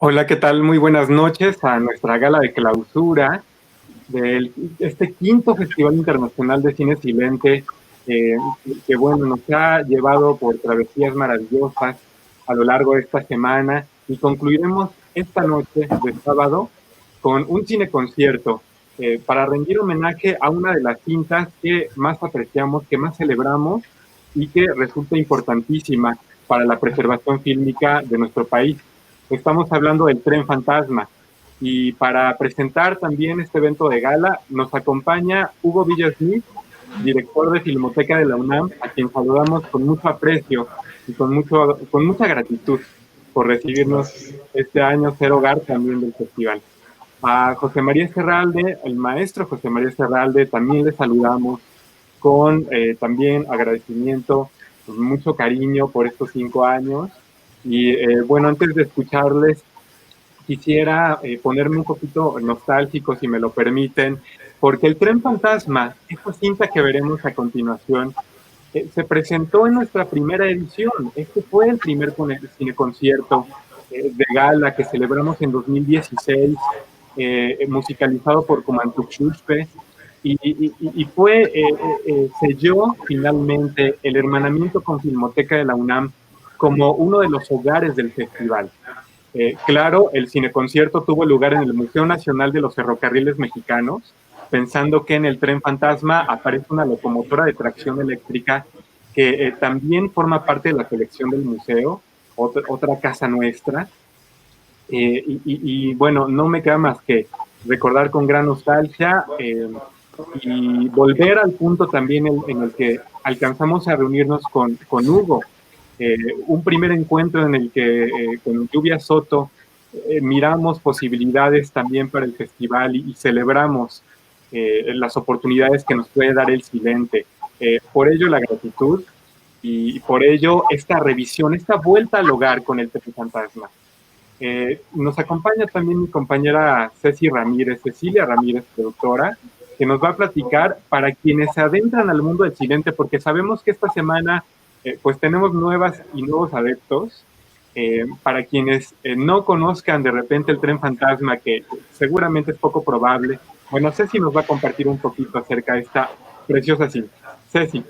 Hola, ¿qué tal? Muy buenas noches a nuestra gala de clausura de este quinto Festival Internacional de Cine Silente, que bueno, nos ha llevado por travesías maravillosas a lo largo de esta semana y concluiremos esta noche de sábado con un cineconcierto para rendir homenaje a una de las cintas que más apreciamos, que más celebramos y que resulta importantísima para la preservación fílmica de nuestro país. Estamos hablando del Tren Fantasma. Y para presentar también este evento de gala, nos acompaña Hugo Villasmith, director de Filmoteca de la UNAM, a quien saludamos con mucho aprecio y con mucha gratitud por recibirnos Gracias. este año, ser hogar también del festival. A José María Serralde, el maestro José María Serralde, también le saludamos con también agradecimiento, pues, mucho cariño por estos 5 años. Y bueno, antes de escucharles, quisiera ponerme un poquito nostálgico, si me lo permiten, porque el Tren Fantasma, esta cinta que veremos a continuación, se presentó en nuestra primera edición. Este fue el primer cineconcierto de gala que celebramos en 2016, musicalizado por Comantuxuxpe, selló finalmente el hermanamiento con Filmoteca de la UNAM como uno de los hogares del festival. Claro, el cineconcierto tuvo lugar en el Museo Nacional de los Ferrocarriles Mexicanos, pensando que en el Tren Fantasma aparece una locomotora de tracción eléctrica que también forma parte de la colección del museo, otra casa nuestra. Bueno, no me queda más que recordar con gran nostalgia y volver al punto también en el que alcanzamos a reunirnos con Hugo. Un primer encuentro en el que con Lluvia Soto miramos posibilidades también para el festival y celebramos las oportunidades que nos puede dar el Silente. Por ello la gratitud y por ello esta revisión, esta vuelta al hogar con el Tren Fantasma. Nos acompaña también mi compañera Cecilia Ramírez, productora, que nos va a platicar para quienes se adentran al mundo del Silente, porque sabemos que esta semana pues tenemos nuevas y nuevos adeptos. Para quienes no conozcan de repente el Tren Fantasma, que seguramente es poco probable, bueno, Ceci nos va a compartir un poquito acerca de esta preciosa cinta. Ceci.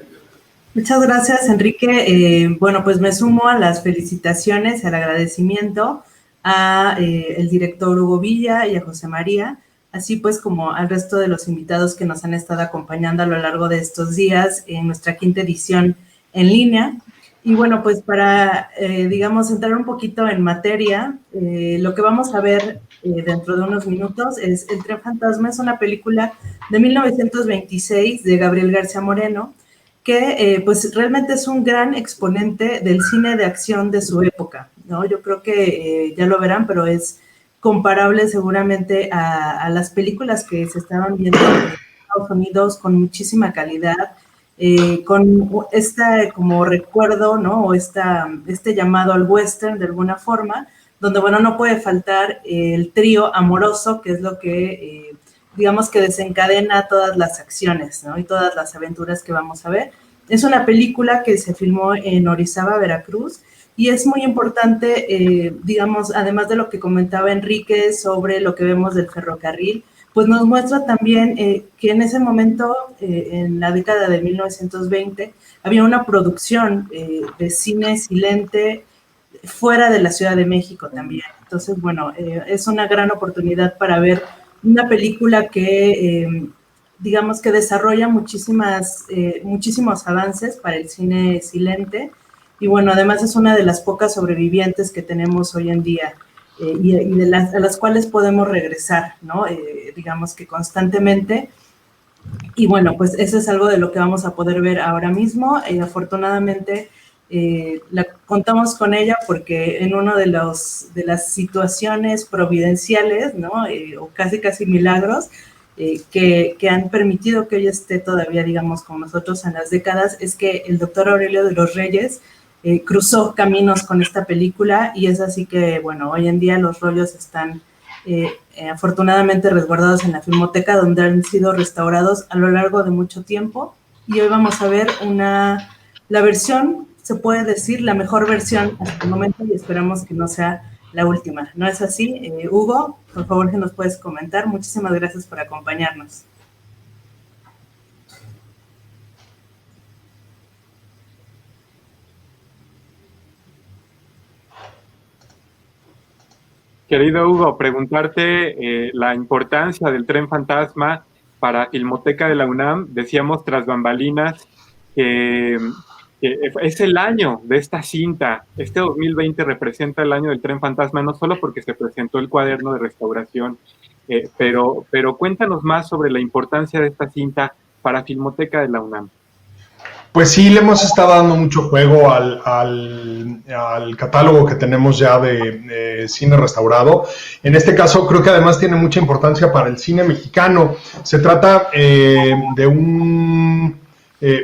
Muchas gracias, Enrique. Bueno, pues me sumo a las felicitaciones, al agradecimiento a el director Hugo Villa y a José María, así pues como al resto de los invitados que nos han estado acompañando a lo largo de estos días en nuestra quinta edición en línea. Y bueno, pues para, digamos, entrar un poquito en materia, lo que vamos a ver dentro de unos minutos es El Tren Fantasma. Es una película de 1926 de Gabriel García Moreno, que pues realmente es un gran exponente del cine de acción de su época, ¿no? Yo creo que ya lo verán, pero es comparable seguramente a las películas que se estaban viendo en Estados Unidos con muchísima calidad, con este como recuerdo, ¿no? O este llamado al western de alguna forma, donde, bueno, no puede faltar el trío amoroso, que es lo que digamos que desencadena todas las acciones, ¿no? Y todas las aventuras que vamos a ver. Es una película que se filmó en Orizaba, Veracruz, y es muy importante, digamos, además de lo que comentaba Enrique sobre lo que vemos del ferrocarril, pues nos muestra también que en ese momento, en la década de 1920, había una producción de cine silente fuera de la Ciudad de México también. Entonces, bueno, es una gran oportunidad para ver una película que, digamos que desarrolla muchísimos avances para el cine silente, y bueno, además es una de las pocas sobrevivientes que tenemos hoy en día, a las cuales podemos regresar, ¿no? Digamos que constantemente. Y bueno, pues eso es algo de lo que vamos a poder ver ahora mismo. Afortunadamente, contamos con ella porque en una de las situaciones providenciales, ¿no? O casi milagros, que han permitido que hoy esté todavía, digamos, con nosotros en las décadas, es que el doctor Aurelio de los Reyes cruzó caminos con esta película, y es así que, bueno, hoy en día los rollos están afortunadamente resguardados en la Filmoteca, donde han sido restaurados a lo largo de mucho tiempo. Y hoy vamos a ver la versión, se puede decir, la mejor versión hasta el momento, y esperamos que no sea la última. ¿No es así? Hugo, por favor, ¿qué nos puedes comentar? Muchísimas gracias por acompañarnos. Querido Hugo, preguntarte la importancia del Tren Fantasma para Filmoteca de la UNAM. Decíamos tras bambalinas que, que es el año de esta cinta. Este 2020 representa el año del Tren Fantasma, no solo porque se presentó el cuaderno de restauración, pero cuéntanos más sobre la importancia de esta cinta para Filmoteca de la UNAM. Pues sí, le hemos estado dando mucho juego al catálogo que tenemos ya de cine restaurado. En este caso, creo que además tiene mucha importancia para el cine mexicano. Se trata de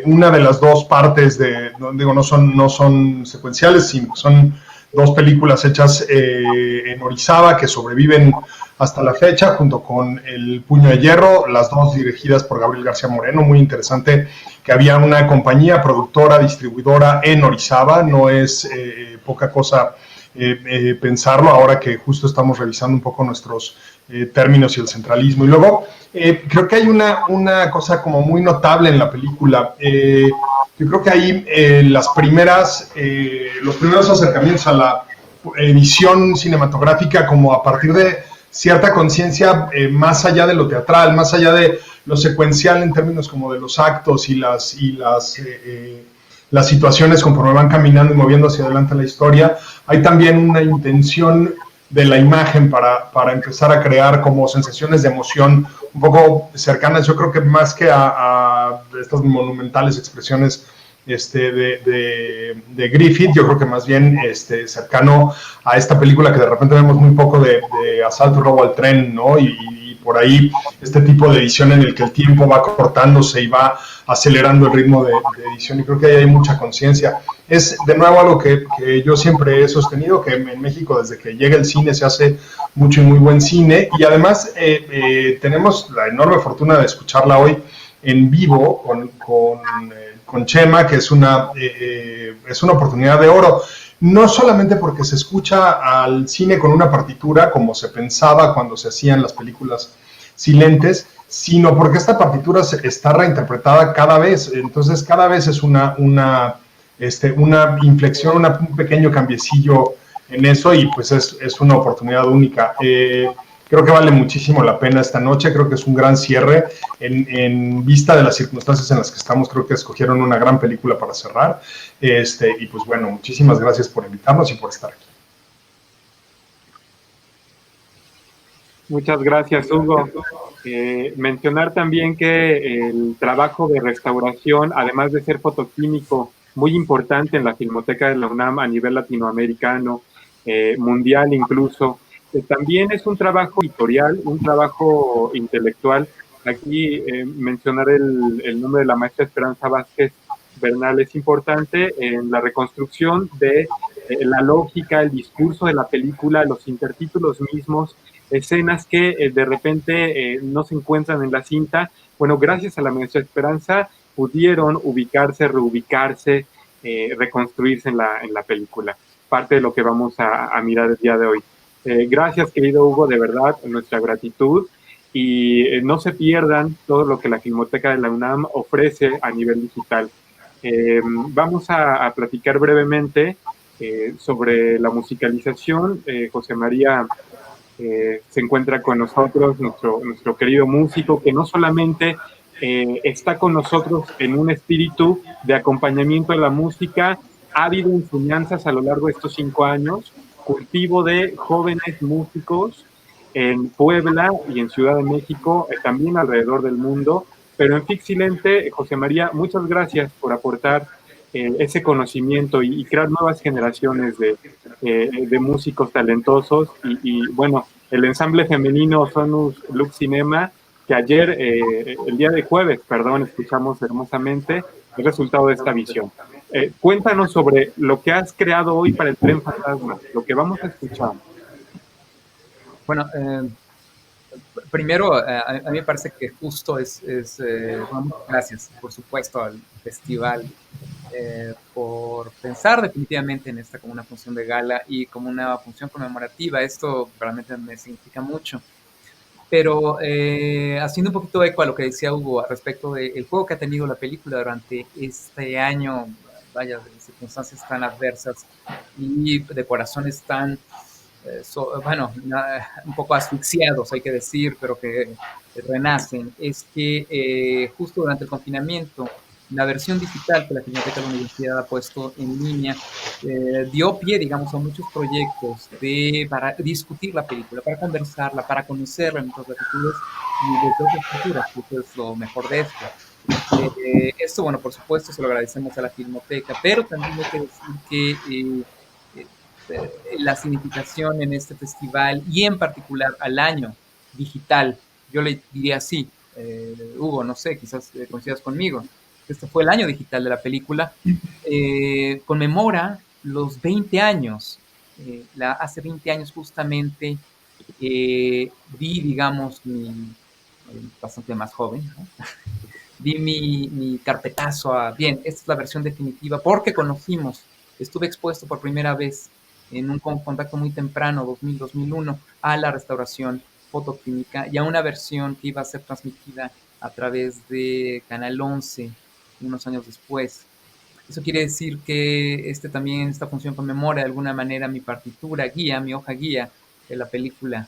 una de las dos partes no son secuenciales, sino son dos películas hechas en Orizaba que sobreviven hasta la fecha, junto con El Puño de Hierro, las dos dirigidas por Gabriel García Moreno. Muy interesante que había una compañía productora, distribuidora en Orizaba. No es poca cosa pensarlo ahora que justo estamos revisando un poco nuestros términos y el centralismo. Y luego creo que hay una cosa como muy notable en la película. Yo creo que ahí los primeros acercamientos a la edición cinematográfica, como a partir de cierta conciencia más allá de lo teatral, más allá de lo secuencial en términos como de los actos y las situaciones conforme van caminando y moviendo hacia adelante la historia. Hay también una intención de la imagen para empezar a crear como sensaciones de emoción un poco cercanas, yo creo que más que a estas monumentales expresiones de Griffith, yo creo que más bien cercano a esta película que de repente vemos muy poco de asalto y robo al tren, ¿no? Y por ahí este tipo de edición en el que el tiempo va cortándose y va acelerando el ritmo de edición, y creo que ahí hay mucha conciencia. Es de nuevo algo que yo siempre he sostenido, que en México desde que llega el cine se hace mucho y muy buen cine, y además tenemos la enorme fortuna de escucharla hoy en vivo con Chema, que es una oportunidad de oro, no solamente porque se escucha al cine con una partitura, como se pensaba cuando se hacían las películas silentes, sino porque esta partitura está reinterpretada cada vez. Entonces cada vez es una inflexión, un pequeño cambiecillo en eso, y pues es una oportunidad única. Creo que vale muchísimo la pena esta noche. Creo que es un gran cierre en vista de las circunstancias en las que estamos. Creo que escogieron una gran película para cerrar. Y pues bueno, muchísimas gracias por invitarnos y por estar aquí. Muchas gracias, Hugo. Mencionar también que el trabajo de restauración, además de ser fotoquímico, muy importante en la Filmoteca de la UNAM a nivel latinoamericano, mundial incluso, también es un trabajo editorial, un trabajo intelectual. Aquí mencionar el nombre de la maestra Esperanza Vázquez Bernal es importante en la reconstrucción de la lógica, el discurso de la película, los intertítulos mismos, escenas que de repente no se encuentran en la cinta. Bueno, gracias a la maestra Esperanza pudieron ubicarse, reubicarse, reconstruirse en la película. Parte de lo que vamos a mirar el día de hoy. Gracias, querido Hugo, de verdad, nuestra gratitud. Y no se pierdan todo lo que la Filmoteca de la UNAM ofrece a nivel digital. Vamos a platicar brevemente sobre la musicalización. José María se encuentra con nosotros, nuestro querido músico, que no solamente está con nosotros en un espíritu de acompañamiento de la música, ha habido enseñanzas a lo largo de estos 5 años, cultivo de jóvenes músicos en Puebla y en Ciudad de México, también alrededor del mundo. Pero en Fixilente, José María, muchas gracias por aportar ese conocimiento y crear nuevas generaciones de músicos talentosos. Y bueno, el ensamble femenino Sonus Lux Cinema, que ayer, el día de jueves, escuchamos hermosamente el resultado de esta visión. Cuéntanos sobre lo que has creado hoy para el Tren Fantasma, lo que vamos a escuchar. Bueno, Primero, a mí me parece que justo bueno, muchas gracias, por supuesto, al festival por pensar definitivamente en esta como una función de gala y como una función conmemorativa. Esto realmente me significa mucho. Pero haciendo un poquito eco a lo que decía Hugo al respecto del juego que ha tenido la película durante este año, vaya, de circunstancias tan adversas y de corazones tan bueno, un poco asfixiados, hay que decir, pero que renacen, es que justo durante el confinamiento, la versión digital que la Filmoteca de la Universidad ha puesto en línea dio pie, digamos, a muchos proyectos para discutir la película, para conversarla, para conocerla en otras latitudes y desde otras culturas, que eso es lo mejor de esto. Esto, bueno, por supuesto, se lo agradecemos a la Filmoteca, pero también hay que decir que eh, la significación en este festival y en particular al año digital, yo le diría así, Hugo, no sé, quizás coincidas conmigo, este fue el año digital de la película, conmemora los 20 años, hace 20 años justamente vi, digamos, bastante más joven, ¿no? Di mi carpetazo a, bien, esta es la versión definitiva, porque estuve expuesto por primera vez en un contacto muy temprano, 2000-2001, a la restauración fotoquímica y a una versión que iba a ser transmitida a través de Canal 11 unos años después. Eso quiere decir que esta función conmemora de alguna manera mi partitura guía, mi hoja guía de la película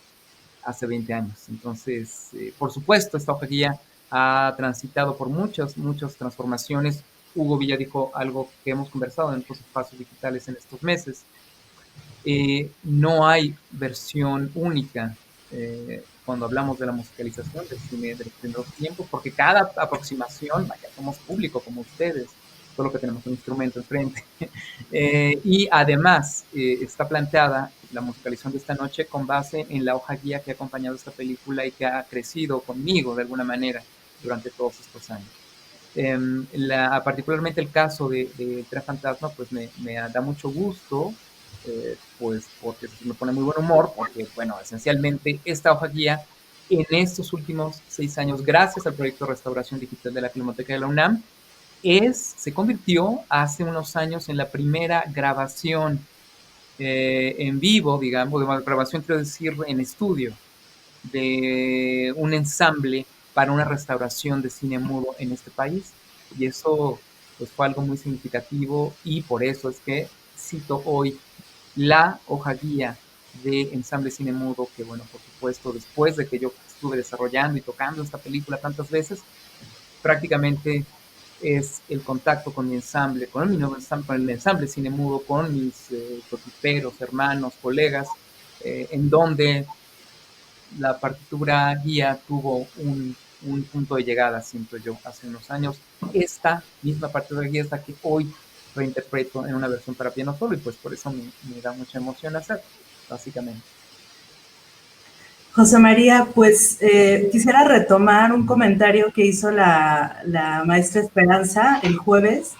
hace 20 años. Entonces, por supuesto, esta hoja guía ha transitado por muchas transformaciones. Hugo Villa dijo algo que hemos conversado en otros espacios digitales en estos meses. No hay versión única cuando hablamos de la musicalización del cine de los primeros tiempos, porque cada aproximación, vaya, somos público como ustedes, solo que tenemos un instrumento enfrente. Y además está planteada la musicalización de esta noche con base en la hoja guía que ha acompañado esta película y que ha crecido conmigo de alguna manera durante todos estos años. Particularmente el caso de Tren Fantasma, pues me da mucho gusto, pues porque me pone muy buen humor, porque, bueno, esencialmente esta hoja guía en estos últimos 6 años, gracias al proyecto de restauración digital de la Filmoteca de la UNAM, se convirtió hace unos años en la primera grabación en vivo, digamos, de grabación, quiero decir, en estudio, de un ensamble para una restauración de cine mudo en este país. Y eso pues, fue algo muy significativo y por eso es que cito hoy la hoja guía de Ensamble Cine Mudo, que bueno, por supuesto, después de que yo estuve desarrollando y tocando esta película tantas veces, prácticamente es el contacto con mi ensamble, con mi nuevo ensamble, con el ensamble Cine Mudo, con mis coequiperos, hermanos, colegas, en donde la partitura guía tuvo un punto de llegada, siento yo, hace unos años. Esta misma partitura guía es la que hoy reinterpreto en una versión para piano solo y pues por eso me da mucha emoción hacer, básicamente. José María, pues quisiera retomar un comentario que hizo la maestra Esperanza el jueves,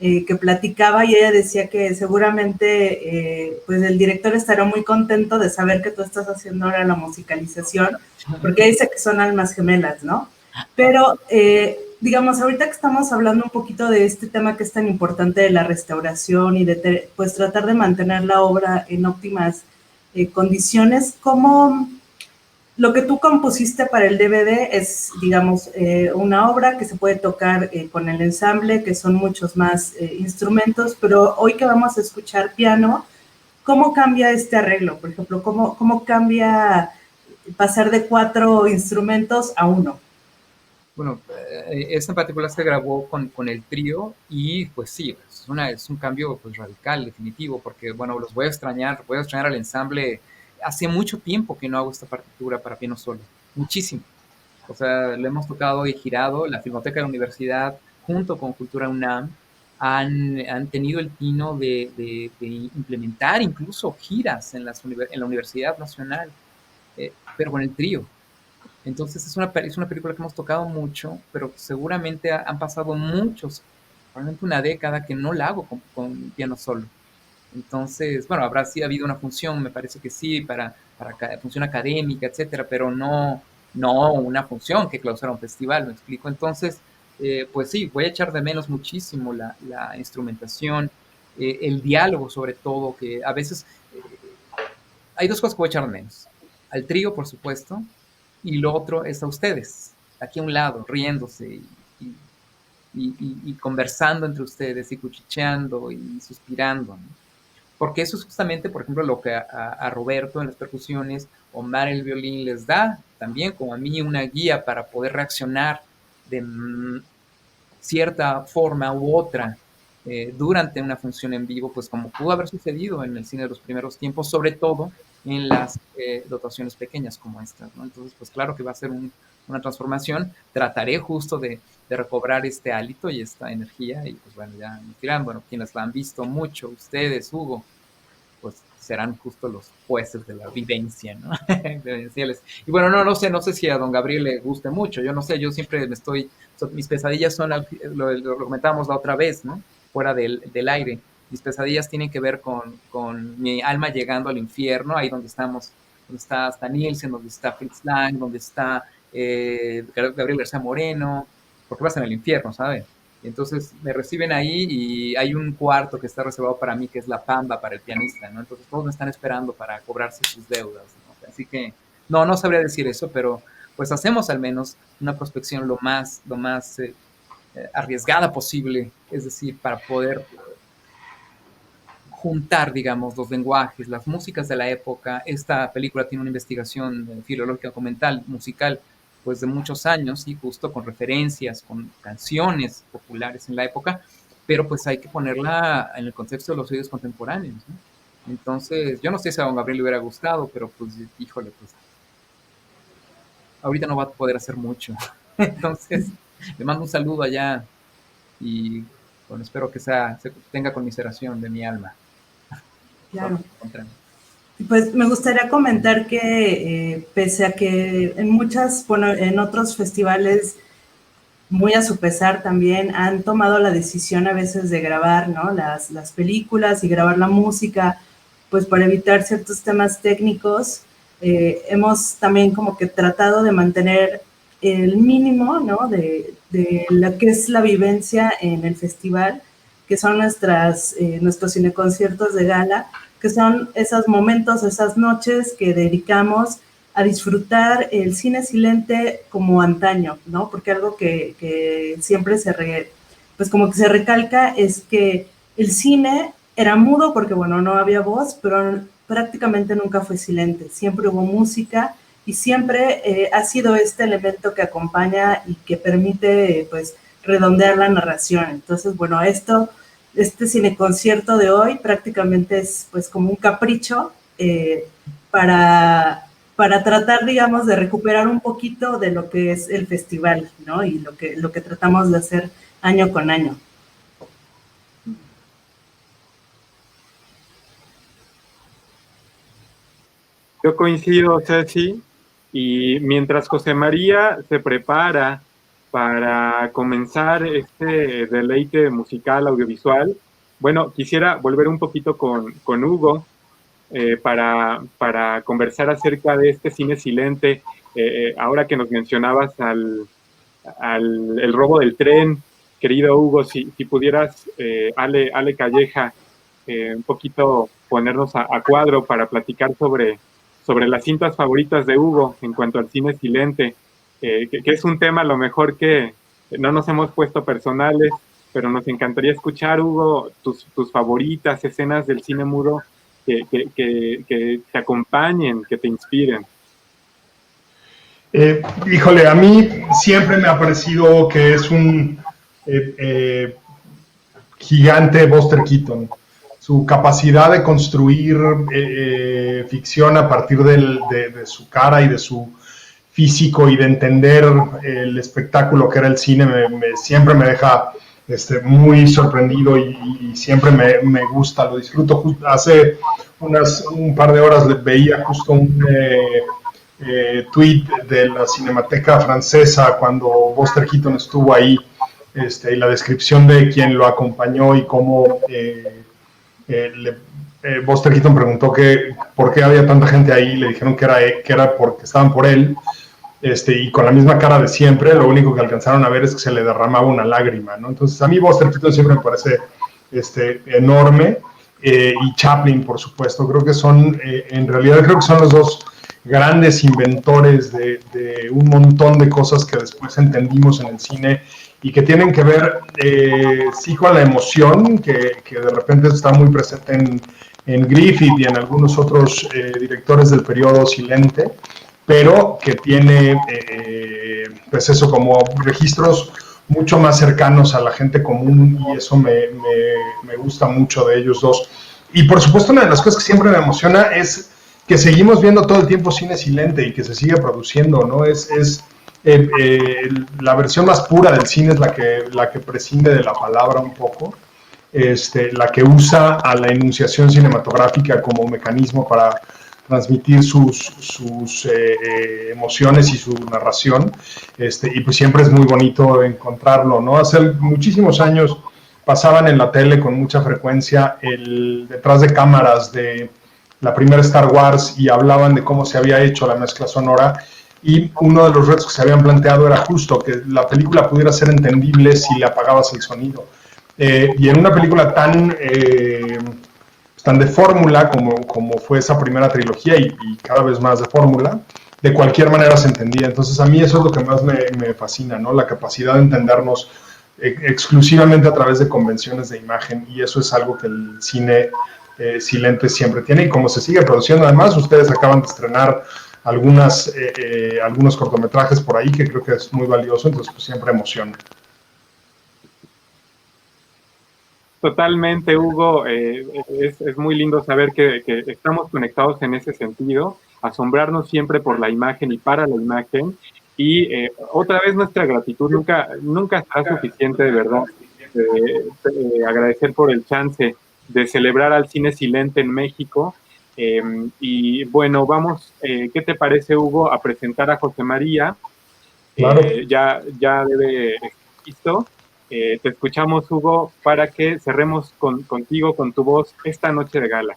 que platicaba y ella decía que seguramente pues el director estará muy contento de saber que tú estás haciendo ahora la musicalización, porque dice que son almas gemelas, ¿no? Pero, digamos, ahorita que estamos hablando un poquito de este tema que es tan importante de la restauración y de pues tratar de mantener la obra en óptimas condiciones, ¿cómo lo que tú compusiste para el DVD es, digamos, una obra que se puede tocar con el ensamble, que son muchos más instrumentos, pero hoy que vamos a escuchar piano, ¿cómo cambia este arreglo? Por ejemplo, ¿cómo cambia pasar de 4 instrumentos a 1? Bueno, esta en particular se grabó con el trío y pues sí, es un cambio pues radical, definitivo, porque bueno, los voy a extrañar al ensamble. Hace mucho tiempo que no hago esta partitura para piano solo, muchísimo. O sea, lo hemos tocado y girado, la Filmoteca de la Universidad junto con Cultura UNAM han tenido el tino de implementar incluso giras en la Universidad Nacional, pero con el trío. Entonces es una película que hemos tocado mucho, pero seguramente han pasado probablemente una década que no la hago con piano solo. Entonces, bueno, habrá sí habido una función, me parece que sí, para función académica, etcétera, pero no una función que clausura un festival, ¿me explico? Entonces, pues sí, voy a echar de menos muchísimo la instrumentación, el diálogo sobre todo, que a veces hay dos cosas que voy a echar de menos. Al trío, por supuesto, y lo otro es a ustedes, aquí a un lado, riéndose y conversando entre ustedes y cuchicheando y suspirando, ¿no? Porque eso es justamente, por ejemplo, lo que a Roberto en las percusiones, Omar en el violín les da también, como a mí, una guía para poder reaccionar de cierta forma u otra durante una función en vivo, pues como pudo haber sucedido en el cine de los primeros tiempos, sobre todo en las dotaciones pequeñas como estas, ¿no? Entonces, pues claro que va a ser una transformación. Trataré justo de recobrar este hálito y esta energía y pues bueno, ya me dirán, bueno, quienes la han visto mucho, ustedes, Hugo, pues serán justo los jueces de la vivencia, ¿no? Vivenciales. Y bueno, no sé si a don Gabriel le guste mucho, yo no sé, yo siempre mis pesadillas son, lo comentábamos la otra vez, ¿no? Fuera del aire. Mis pesadillas tienen que ver con mi alma llegando al infierno, ahí donde está hasta Nielsen, donde está Fritz Lang, donde está Gabriel García Moreno, porque vas en el infierno, ¿sabes? Entonces me reciben ahí y hay un cuarto que está reservado para mí, que es la pamba para el pianista, ¿no? Entonces todos me están esperando para cobrarse sus deudas, ¿no? Así que no sabría decir eso, pero pues hacemos al menos una prospección lo más arriesgada posible, es decir, para poder juntar, digamos, los lenguajes, las músicas de la época. Esta película tiene una investigación filológica musical, pues de muchos años, y justo con referencias, con canciones populares en la época, pero pues hay que ponerla en el contexto de los oídos contemporáneos, ¿no? Entonces, yo no sé si a don Gabriel le hubiera gustado, pero pues, híjole, pues ahorita no va a poder hacer mucho. Entonces, le mando un saludo allá y bueno, espero que se tenga conmiseración de mi alma. Claro. Pues me gustaría comentar que pese a que en otros festivales, muy a su pesar también, han tomado la decisión a veces de grabar, ¿no? las películas y grabar la música, pues para evitar ciertos temas técnicos, hemos también como que tratado de mantener el mínimo, ¿no? de lo que es la vivencia en el festival, que son nuestros cineconciertos de gala, que son esos momentos, esas noches que dedicamos a disfrutar el cine silente como antaño, ¿no? Porque algo que siempre pues como que se recalca es que el cine era mudo porque, bueno, no había voz, pero prácticamente nunca fue silente, siempre hubo música y siempre ha sido este elemento que acompaña y que permite, pues, redondear la narración. Entonces, bueno, este cineconcierto de hoy prácticamente es pues como un capricho para tratar, digamos, de recuperar un poquito de lo que es el festival, ¿no? Y lo que tratamos de hacer año con año. Yo coincido, Ceci, y mientras José María se prepara para comenzar este deleite musical, audiovisual, bueno, quisiera volver un poquito con Hugo para conversar acerca de este cine silente. Ahora que nos mencionabas el robo del tren, querido Hugo, si pudieras, Ale Calleja, un poquito ponernos a cuadro para platicar sobre las cintas favoritas de Hugo en cuanto al cine silente, que es un tema a lo mejor que no nos hemos puesto personales, pero nos encantaría escuchar, Hugo, tus favoritas, escenas del cine mudo que te acompañen, que te inspiren. Híjole, a mí siempre me ha parecido que es un gigante Buster Keaton. Su capacidad de construir ficción a partir de su cara y de su físico y de entender el espectáculo que era el cine siempre me deja muy sorprendido y siempre me gusta, lo disfruto. Hace un par de horas veía justo un tweet de la Cinemateca Francesa cuando Buster Keaton estuvo ahí, y la descripción de quien lo acompañó y cómo Buster Keaton preguntó que por qué había tanta gente ahí, le dijeron que era porque estaban por él, y con la misma cara de siempre, lo único que alcanzaron a ver es que se le derramaba una lágrima, ¿no? Entonces a mí Buster Keaton siempre me parece enorme, y Chaplin, por supuesto, creo que son, en realidad creo que son los dos grandes inventores de un montón de cosas que después entendimos en el cine y que tienen que ver, sí, con la emoción, que de repente está muy presente en Griffith y en algunos otros directores del periodo silente, pero que tiene, pues eso, como registros mucho más cercanos a la gente común, y eso me gusta mucho de ellos dos. Y por supuesto, una de las cosas que siempre me emociona es que seguimos viendo todo el tiempo cine silente y que se sigue produciendo, ¿no? La versión más pura del cine es la que prescinde de la palabra un poco, la que usa a la enunciación cinematográfica como mecanismo para transmitir sus emociones y su narración, y pues siempre es muy bonito encontrarlo, ¿no? Hace muchísimos años pasaban en la tele con mucha frecuencia el detrás de cámaras de la primera Star Wars y hablaban de cómo se había hecho la mezcla sonora, y uno de los retos que se habían planteado era justo que la película pudiera ser entendible si le apagabas el sonido. Y en una película tan de fórmula como fue esa primera trilogía, y cada vez más de fórmula, de cualquier manera se entendía. Entonces a mí eso es lo que más me fascina, ¿no? La capacidad de entendernos exclusivamente a través de convenciones de imagen, y eso es algo que el cine silente siempre tiene, y como se sigue produciendo. Además, ustedes acaban de estrenar algunos cortometrajes por ahí que creo que es muy valioso, entonces pues siempre emociona. Totalmente, Hugo. Es muy lindo saber que estamos conectados en ese sentido, asombrarnos siempre por la imagen y para la imagen. Y otra vez nuestra gratitud nunca será suficiente, de verdad. Agradecer por el chance de celebrar al cine silente en México. Y bueno, vamos, ¿qué te parece, Hugo, a presentar a José María? Claro. Ya debe estar listo. Te escuchamos, Hugo, para que cerremos contigo, con tu voz, esta noche de gala.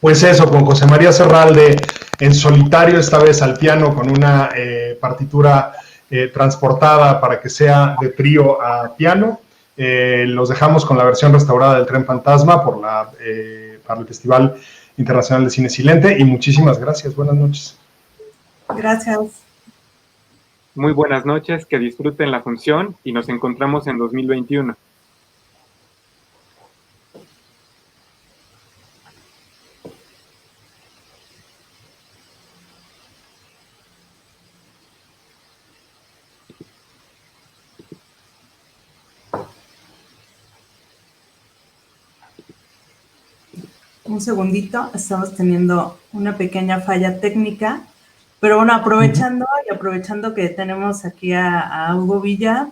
Pues eso, con José María Serralde en solitario, esta vez al piano, con una partitura transportada para que sea de trío a piano. Los dejamos con la versión restaurada del Tren Fantasma para el Festival Internacional de Cine Silente, y muchísimas gracias. Buenas noches. Gracias. Muy buenas noches, que disfruten la función y nos encontramos en 2021. Un segundito, estamos teniendo una pequeña falla técnica, pero bueno, aprovechando que tenemos aquí a Hugo Villa,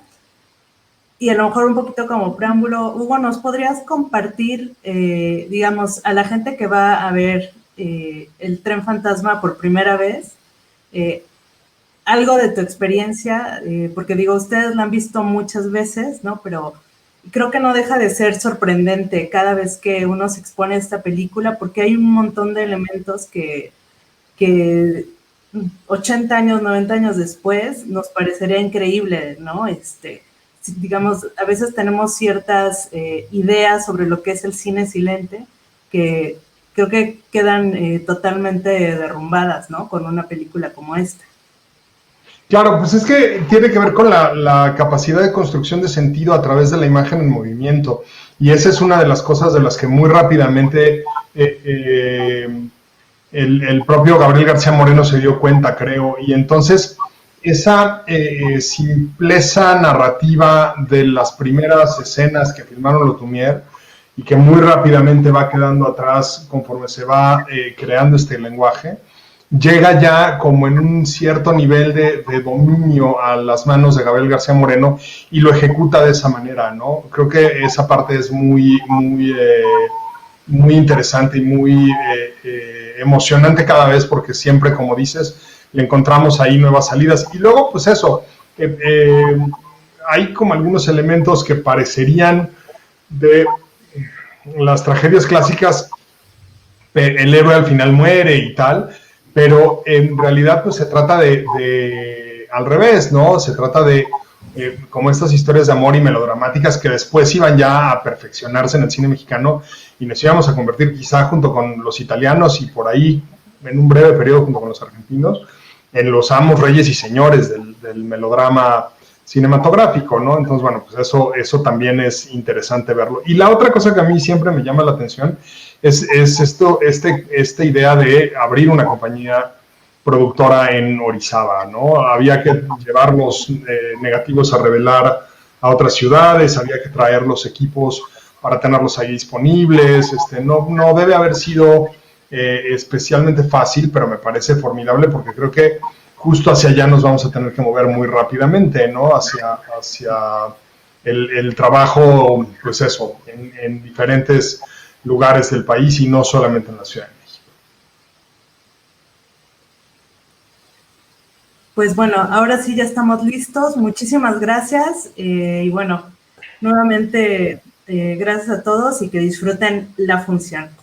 y a lo mejor un poquito como preámbulo, Hugo, ¿nos podrías compartir, digamos, a la gente que va a ver el Tren Fantasma por primera vez, algo de tu experiencia? Porque digo, ustedes la han visto muchas veces, ¿no? Pero creo que no deja de ser sorprendente cada vez que uno se expone a esta película, porque hay un montón de elementos que 80 años, 90 años después nos parecería increíble, ¿no? Digamos, a veces tenemos ciertas ideas sobre lo que es el cine silente que creo que quedan totalmente derrumbadas, ¿no? Con una película como esta. Claro, pues es que tiene que ver con la capacidad de construcción de sentido a través de la imagen en movimiento, y esa es una de las cosas de las que muy rápidamente el propio Gabriel García Moreno se dio cuenta, creo, y entonces esa simpleza narrativa de las primeras escenas que filmaron los Lumière y que muy rápidamente va quedando atrás conforme se va creando este lenguaje, llega ya como en un cierto nivel de dominio a las manos de Gabriel García Moreno, y lo ejecuta de esa manera, ¿no? Creo que esa parte es muy interesante y muy emocionante cada vez, porque siempre, como dices, le encontramos ahí nuevas salidas. Y luego, pues eso, hay como algunos elementos que parecerían de las tragedias clásicas, el héroe al final muere y tal, pero en realidad pues se trata de al revés, ¿no? Se trata de como estas historias de amor y melodramáticas que después iban ya a perfeccionarse en el cine mexicano y nos íbamos a convertir quizá junto con los italianos y por ahí en un breve periodo junto con los argentinos en los amos, reyes y señores del melodrama cinematográfico, ¿no? Entonces, bueno, pues eso también es interesante verlo. Y la otra cosa que a mí siempre me llama la atención es esta idea de abrir una compañía productora en Orizaba, ¿no? Había que llevar los negativos a revelar a otras ciudades, había que traer los equipos para tenerlos ahí disponibles, no debe haber sido especialmente fácil, pero me parece formidable porque creo que justo hacia allá nos vamos a tener que mover muy rápidamente, ¿no? Hacia el trabajo, pues eso, en diferentes lugares del país y no solamente en la Ciudad de México. Pues bueno, ahora sí ya estamos listos. Muchísimas gracias. Y bueno, nuevamente, gracias a todos y que disfruten la función.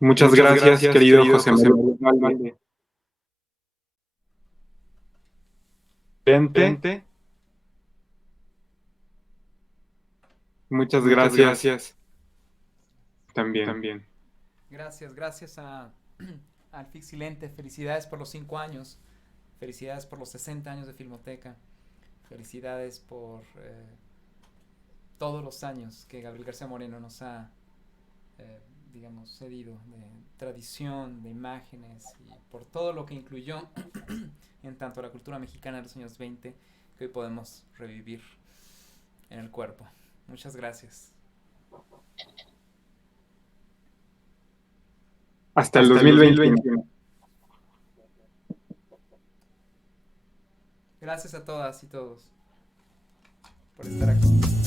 Muchas gracias, querido José María. Vente. Muchas gracias. También. Gracias al Fixilente. Felicidades por los 5 años. Felicidades por los 60 años de Filmoteca. Felicidades por todos los años que Gabriel García Moreno nos ha, digamos, cedido de tradición, de imágenes y por todo lo que incluyó en tanto la cultura mexicana de los años 20 que hoy podemos revivir en el cuerpo. Muchas gracias. Hasta el 2021. Gracias a todas y todos por estar aquí.